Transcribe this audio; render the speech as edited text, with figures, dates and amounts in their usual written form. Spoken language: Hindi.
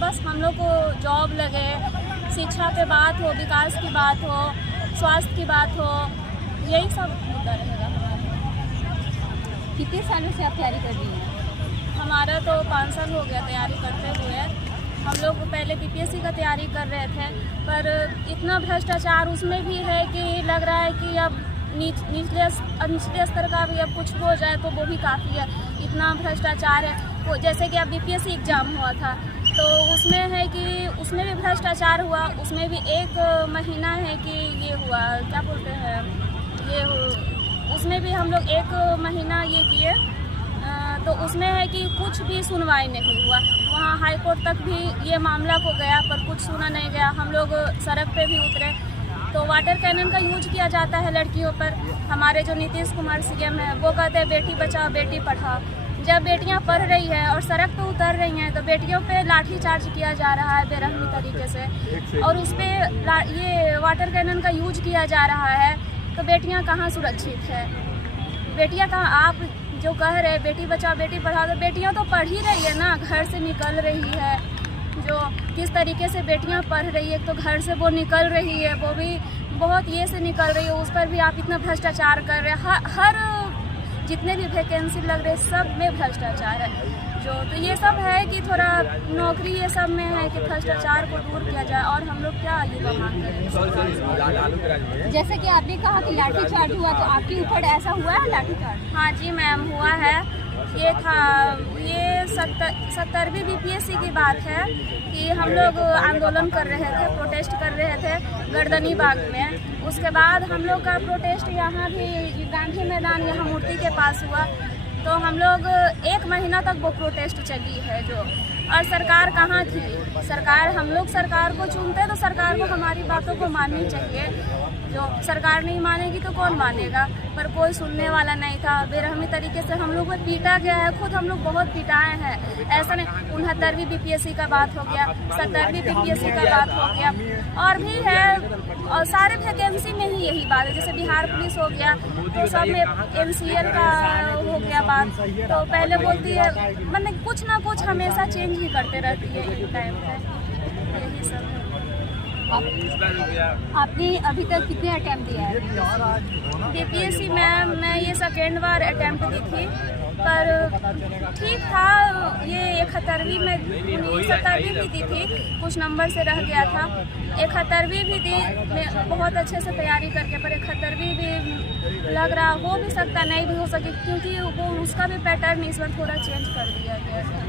बस हम लोग को जॉब लगे, शिक्षा पे बात हो, विकास की बात हो, स्वास्थ्य की बात हो, यही सब होता रहेगा हमारा। कितने सालों से आप तैयारी कर रही हैं? हमारा तो 5 साल हो गया तैयारी करते हुए। हम लोग पहले बीपीएससी का तैयारी कर रहे थे, पर इतना भ्रष्टाचार उसमें भी है कि लग रहा है कि अब निचले स्तर का भी अब कुछ हो जाए तो वो भी काफ़ी है। इतना भ्रष्टाचार है। वो जैसे कि अब बीपीएससी एग्ज़ाम हुआ था तो उसमें है कि उसमें भी भ्रष्टाचार हुआ। उसमें भी 1 महीना है कि ये हुआ, क्या बोलते हैं, उसमें भी हम लोग 1 महीना ये किए, तो उसमें है कि कुछ भी सुनवाई नहीं हुआ। वहाँ हाई कोर्ट तक भी ये मामला को गया पर कुछ सुना नहीं गया। हम लोग सड़क पे भी उतरे तो वाटर कैनन का यूज किया जाता है लड़कियों पर। हमारे जो नीतीश कुमार सीएम है वो कहते हैं बेटी बचाओ बेटी पढ़ाओ। जब बेटियां पढ़ रही है और सड़क पे उतर रही हैं तो बेटियों पे लाठी चार्ज किया जा रहा है बेरहमी तरीके से, और उस पर ये वाटर कैनन का यूज किया जा रहा है। तो बेटियां कहाँ सुरक्षित है? बेटियां कहाँ? आप जो कह रहे हैं बेटी बचाओ बेटी पढ़ाओ, तो बेटियां तो पढ़ ही रही है ना, घर से निकल रही है। जो किस तरीके से बेटियां पढ़ रही है, तो घर से वो निकल रही है, वो भी बहुत ये से निकल रही है, उस पर भी आप इतना भ्रष्टाचार कर रहे हैं। हर जितने भी वैकेंसी लग रहे सब में भ्रष्टाचार है। तो ये सब है कि थोड़ा नौकरी ये सब में है कि भ्रष्टाचार को दूर किया जाए। और हम लोग क्या युवा मांग रहे हैं? जैसे कि आपने कहा कि लाठी चार्ज हुआ, तो आपके ऊपर ऐसा हुआ है लाठी चार्ज? हाँ जी मैम, हुआ है। ये था, ये 70वीं बीपीएससी की बात है कि हम लोग आंदोलन कर रहे थे, प्रोटेस्ट कर रहे थे गर्दनी बाग में। उसके बाद हम लोग का प्रोटेस्ट यहाँ भी गांधी मैदान यहाँ मूर्ति के पास हुआ। तो हम लोग 1 महीना तक वो प्रोटेस्ट चली है जो। और सरकार कहाँ थी? सरकार, हम लोग सरकार को चुनते तो सरकार को हमारी बातों को माननी चाहिए। जो सरकार नहीं मानेगी तो कौन मानेगा? पर कोई सुनने वाला नहीं था। बेरहमी तरीके से हम लोग को पीटा गया है, खुद हम लोग बहुत पिटाए हैं। ऐसा नहीं, 69वीं बीपीएससी का बात हो गया, 70वीं बीपीएससी का बात हो गया, और भी है। और सारे वैकेंसी में ही यही बात है। जैसे बिहार पुलिस हो गया तो सब में एनसीएल का हो गया बात। तो पहले बोलती है, मतलब कुछ ना कुछ हमेशा चेंज ही करते रहती है एक टाइम पे। यही सब है। आपने अभी तक कितने अटेम्प्ट दिया है बीपीएससी में? मैं ये 2nd बार अटेम्प्ट दी थी, पर ठीक था। ये 71वीं में 70वीं भी दी थी, कुछ नंबर से रह गया था। 71वीं भी दी मैं बहुत अच्छे से तैयारी करके, पर 71वीं भी लग रहा हो भी सकता, नहीं भी हो सके, क्योंकि वो उसका भी पैटर्न इस बार थोड़ा चेंज कर दिया गया है।